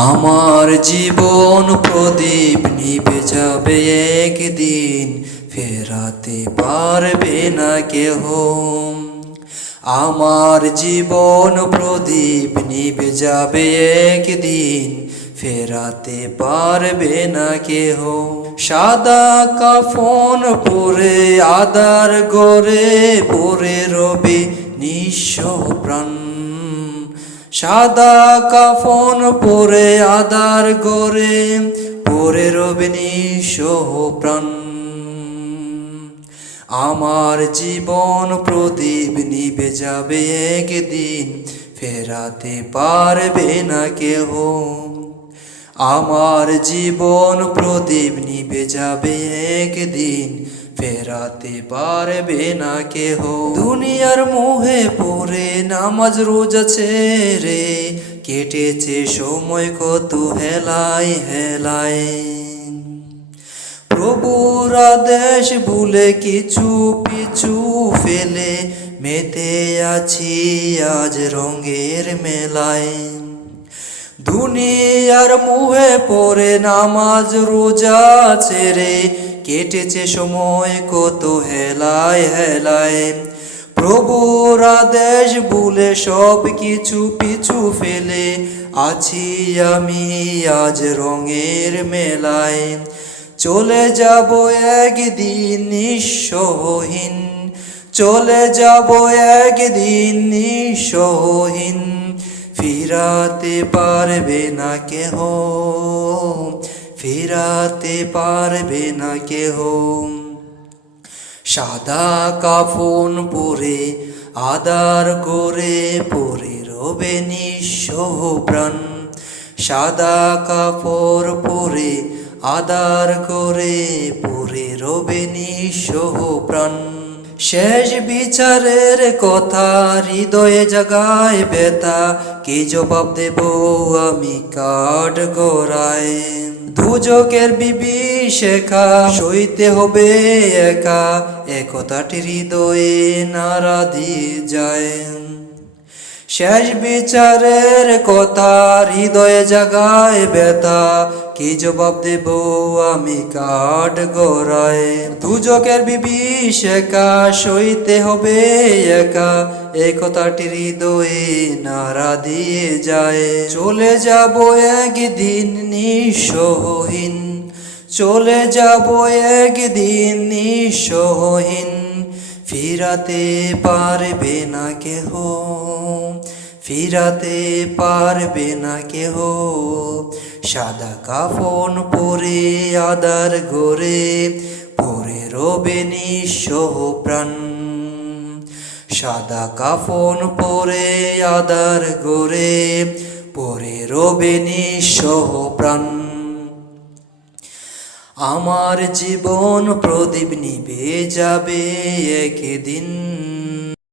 আমার জীবন প্রদীপ নিভে যাবে একদিন, ফেরাতে পারবে না কেহ। আমার জীবন প্রদীপ নিভে যাবে একদিন, ফেরাতে পারবে না কেহ। সাদা কাফন পরে আদার গড়ে পরে রবে নিঃস্ব প্রাণ। সাদা কাফন পরে আদার গড়ে পরে রবে নিঃস্ব প্রাণ। আমার জীবন প্রদীপ নিভে যাবে একদিন, ফেরাতে পারবে না কেহ। আমার জীবন প্রদীপ নিভে যাবে একদিন, ফেরাতে পারবে না কেহ। দুনিয়ার মোহে পড়ে নামাজ রোজা ছেড়ে কেটেছে সময় কত হেলায় হেলায়। প্রভুর আদেশ ভুলে কিছু পিছু ফেলে মেতে আছি আজ রঙের মেলায়। দুনিয়ার মুহে পড়ে নামাজ রোজা ছেড়ে কেটেছে সময় কত হেলায় হেলায়। প্রভুর আদেশ ভুলে সব কিছু পিছু ফেলে আছি আমি আজ রঙের মেলায়। চলে যাব একদিন নিঃস্বহীন, চলে যাব একদিন নিঃস্বহীন, ফিরাতে পারবে না কেহ, ফিরাতে পারবে না কেহ। সাদা কাফন পরে আদার গড়ে পরে রবে নিঃস্ব প্রাণ। সাদা কাপড় পরে আদার গড়ে পরে রবে নিঃস্ব প্রাণ। শেষ বিচারের কথা হৃদয়ে জাগায় ব্যথা, কি জবাব দেব আমি কাঠ গড়ায়। দুজকের বিভীষিকা সইতে হবে একা, একতাটি হৃদয়ে নাড়া দিয়ে যায়। শেষ বিচারের কথা হৃদয়ে জাগায় ব্যথা, কি জবাব দেব আমি কাঠ গড়ায়। দুজকের বিভীষিকা সইতে হবে একা, এই কথাটি হৃদয়ে নাড়া দিয়ে যায়। চলে যাব একদিন নিঃস্বহীন, চলে যাব একদিন নিঃস্বহীন, ফিরাতে পারবে না কেহ, ফিরাতে পারবে না কেহ। সাদা কাফন পরে আদার গড়ে পরে রবে নিঃস্ব প্রাণ। সাদা কাফন পরে আদার গড়ে পরে রবে নিঃস্ব প্রাণ। আমার জীবন প্রদীপ নিভে যাবে একদিন,